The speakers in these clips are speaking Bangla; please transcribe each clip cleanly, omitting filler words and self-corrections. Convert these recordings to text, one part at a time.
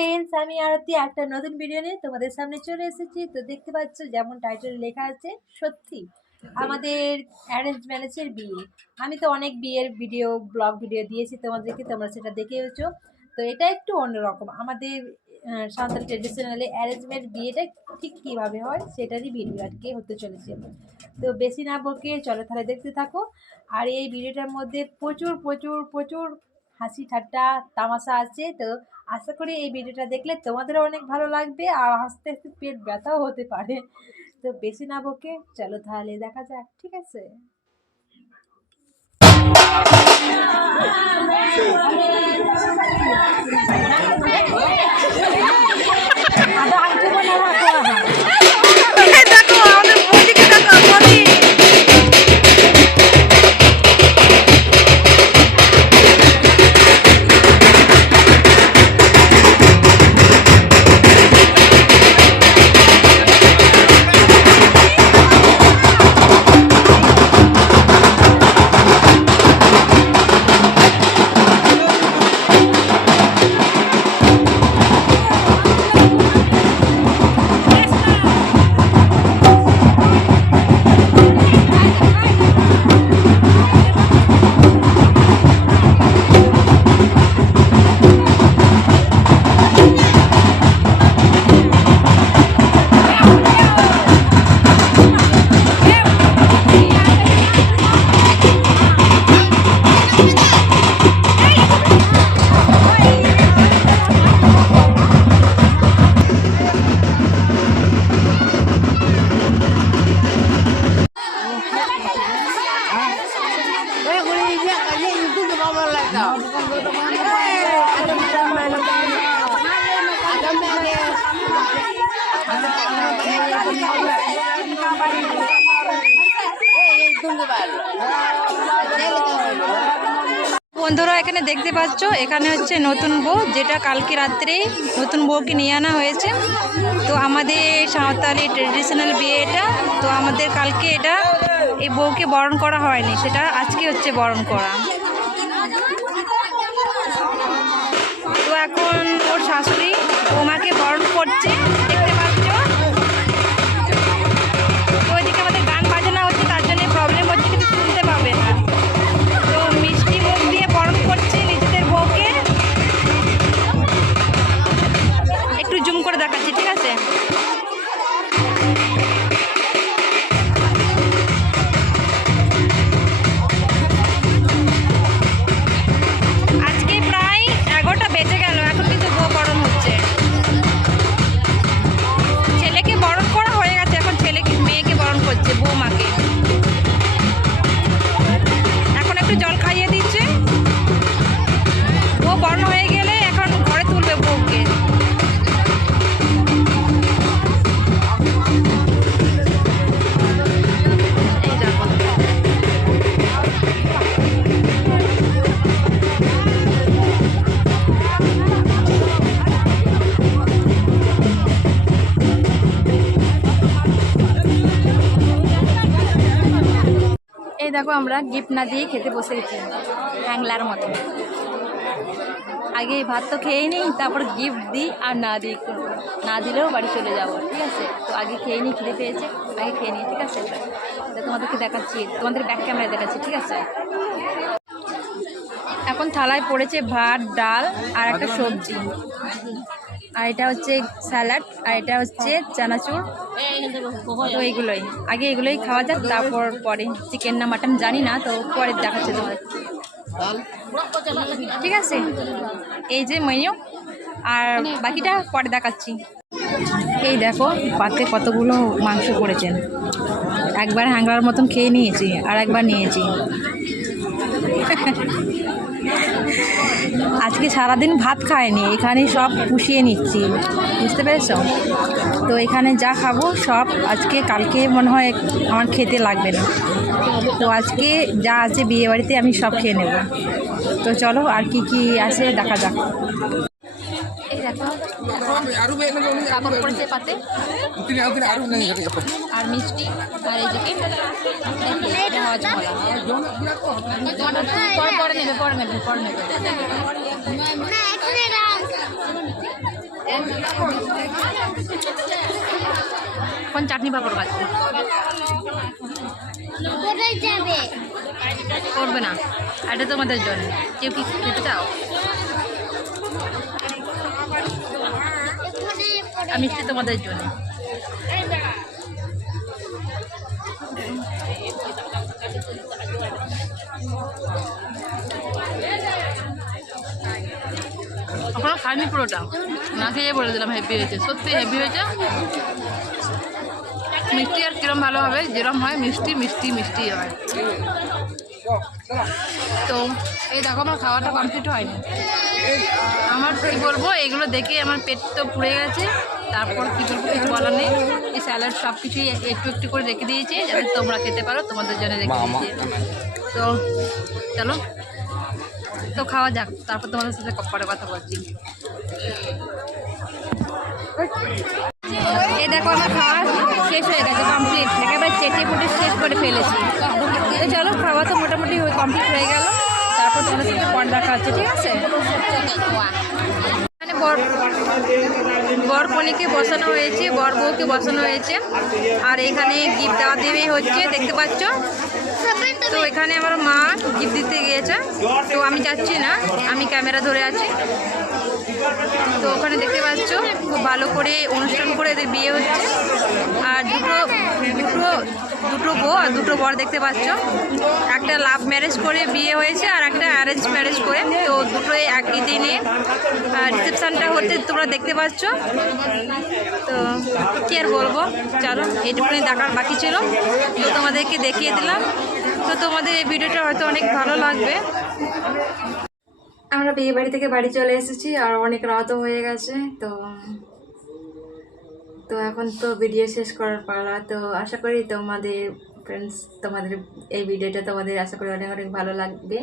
ফ্রেন্ডস, আমি আরতি একটা নতুন ভিডিও নিয়ে তোমাদের সামনে চলে এসেছি। তো দেখতে পাচ্ছ যেমন টাইটেলে লেখা আছে, সত্যি আমাদের অ্যারেঞ্জ ম্যারেজের বিয়ে। আমি তো অনেক বিয়ের ভিডিও, ব্লগ ভিডিও দিয়েছি তোমাদেরকে, তোমরা সেটা দেখেওছো। তো এটা একটু অন্যরকম, আমাদের সাঁওতাল ট্রেডিশনালি অ্যারেঞ্জমেন্ট বিয়েটা ঠিক কীভাবে হয় সেটারই ভিডিও আজকে হতে চলেছে। তো বেশি না বকে চলো তাহলে দেখতে থাকো। আর এই ভিডিওটার মধ্যে প্রচুর প্রচুর প্রচুর হাসি ঠাট্টা তামাশা আছে। তো আশা করি এই ভিডিওটা দেখলে তোমাদেরও অনেক ভালো লাগবে, আর হাসতে হাসতে পেট ব্যথাও হতে পারে। তো বেশি না বকে চলো তাহলে দেখা যাক, ঠিক আছে? বন্ধুরা এখানে দেখতে পাচ্ছ, এখানে হচ্ছে নতুন বউ, যেটা কালকে রাত্রে নতুন বউকে নিয়ে আনা হয়েছে। তো আমাদের সাঁওতালি ট্রেডিশনাল বিয়ে এটা। তো আমাদের কালকে এটা এই বউকে বরণ করা হয়নি, সেটা আজকে হচ্ছে বরণ করা। তো এখন ওর শাশুড়ি বৌমাকে বরণ করছে, দেখতে পাচ্ছ। তো ওইদিকে আমাদের গান বাজনা হচ্ছে, তার জন্য প্রবলেম হচ্ছে, কিন্তু শুনতে পাবে না। তো মিষ্টি মুখ দিয়ে বরণ করছে নিজেদের বউকে। একটু জুম করে দেখাচ্ছি, ঠিক আছে? আজকে প্রায় 11টা বেজে গেল, এখন কিন্তু বউ বরণ হচ্ছে। ছেলেকে বরণ করা হয়ে গেছে, এখন মেয়েকে বরণ করছে বৌমাকে। এখন একটু জল খাইয়ে দিচ্ছে। বউ বরণ হয়ে গেলে এখন ঘরে তুলবে বউকে। এই দেখো, এই দেখো আমরা গিফট না দিয়ে খেতে বসে গেছি হ্যাংলার মতো। আগে ভাত তো খেয়ে নিই, তারপর গিফট দিই, আর না দিই না দিলেও বাড়ি চলে যাবো, ঠিক আছে? তো আগে খেয়ে নিই, খিদে পেয়েছে, আগে খেয়ে নিই, ঠিক আছে? তো তোমাদেরকে দেখাচ্ছি, তোমাদের ব্যাক ক্যামেরায় দেখাচ্ছি, ঠিক আছে? এখন থালায় পড়েছে ভাত, ডাল আর একটা সবজি, আর এটা হচ্ছে স্যালাড, আর এটা হচ্ছে চানাচুর। তো এইগুলোই আগে, এগুলোই খাওয়া যাক, তারপর পরে চিকেন না মাটন জানি না, তো পরে দেখাচ্ছে তোমার, ঠিক আছে? এই যে মেনু, আর বাকিটা পরে দেখাচ্ছি। এই দেখো পাতে কতগুলো মাংস করেছেন। একবার হ্যাংলার মতন খেয়ে নিয়েছি, আর একবার নিয়েছি। আজকে সারাদিন ভাত খায়নি, এখানে সব পুষিয়ে নিচ্ছি, বুঝতে পেরেছ? তো এখানে যা খাবো সব আজকে, কালকে মনে হয় আমার খেতে লাগবে না। তো আজকে যা আছে বিয়ে বাড়িতে আমি সব খেয়ে নেব। তো চলো আর কি কি আছে দেখা যাক। এই দেখো কাবাব পড়েছে পাতে, আর মিষ্টি, আর এইদিকে পরে নেবে। কোন চাটনি পাপড় খাচ্ছে? করবে না, এটা তোমাদের জন্য। কেউ কি খেতে চাও? আমি মিষ্টি তোমাদের জন্য। আপনারা খাইনি পুরোটা, না খেয়ে বলে দিলাম হেভি হয়েছে, সত্যি হেভি হয়েছে। মিষ্টি আর কিরম ভালো হবে, যেরম হয় মিষ্টি মিষ্টি মিষ্টি হয়। তো এই দেখো আমার খাওয়াটা কমপ্লিট হয়নি। আমার কী বলবো, এগুলো দেখে আমার পেট তো পুড়ে গেছে। তারপর কী বলবো, কিছু বলার নেই। এই স্যালাড সব কিছুই একটু একটু করে রেখে দিয়েছি যাতে তোমরা খেতে পারো, তোমাদের জন্য রেখে দিয়েছি। তো চলো, তো খাওয়া যাক, তারপর তোমাদের সাথে পরে কথা বলছি। এই দেখো আমার খাওয়া শেষ হয়ে গেছে, কমপ্লিট। একেবারে চেটে পুটে শেষ করে ফেলেছি। তো চলো, খাওয়া তো মোটামুটি কমপ্লিট হয়ে গেল। তারপর তোমাদের সাথে পর দেখা হচ্ছে, ঠিক আছে? মানে বর কনেকে বসানো হয়েছে, বর বউকে বসানো হয়েছে। আর এখানে গিফট দেওয়া দেওয়াই হচ্ছে, দেখতে পাচ্ছ। তো এখানে আমার মা গিফট দিতে গিয়েছে, তো আমি যাচ্ছি না, আমি ক্যামেরা ধরে আছি। তো ওখানে দেখতে পাচ্ছ খুব ভালো করে অনুষ্ঠান করে এদের বিয়ে হচ্ছে। আর দুটো বউ আর দুটো বর দেখতে পাচ্ছ। একটা লাভ ম্যারেজ করে বিয়ে হয়েছে আর একটা অ্যারেঞ্জ ম্যারেজ করে। তো দুটোই একই দিনে রিসেপশানটা হচ্ছে, তোমরা দেখতে পাচ্ছ। তো কী আর বলবো, চলো এইটুকুনি দেখার বাকি ছিল, তো তোমাদেরকে দেখিয়ে দিলাম। তো তোমাদের এই ভিডিওটা হয়তো অনেক ভালো লাগবে। আমরা বিয়ে বাড়ি থেকে বাড়ি চলে এসেছি আর অনেক রাতও হয়ে গেছে। তো এখন তো ভিডিও শেষ করার পালা। তো আশা করি তোমাদের ফ্রেন্ডস, তোমাদের এই ভিডিওটা তোমাদের আশা করি অনেক অনেক ভালো লাগবে।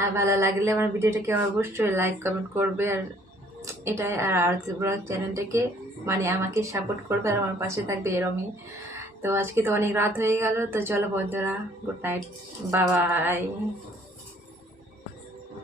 আর ভালো লাগলে আমার ভিডিওটাকে অবশ্যই লাইক কমেন্ট করবে। আর এটাই, আর আরতি ব্লগ চ্যানেলটাকে মানে আমাকে সাপোর্ট করবে আর আমার পাশে থাকবে এরমই। তো আজকে তো অনেক রাত হয়ে গেল। তো চলো বন্ধুরা, গুড নাইট, বাই বাই।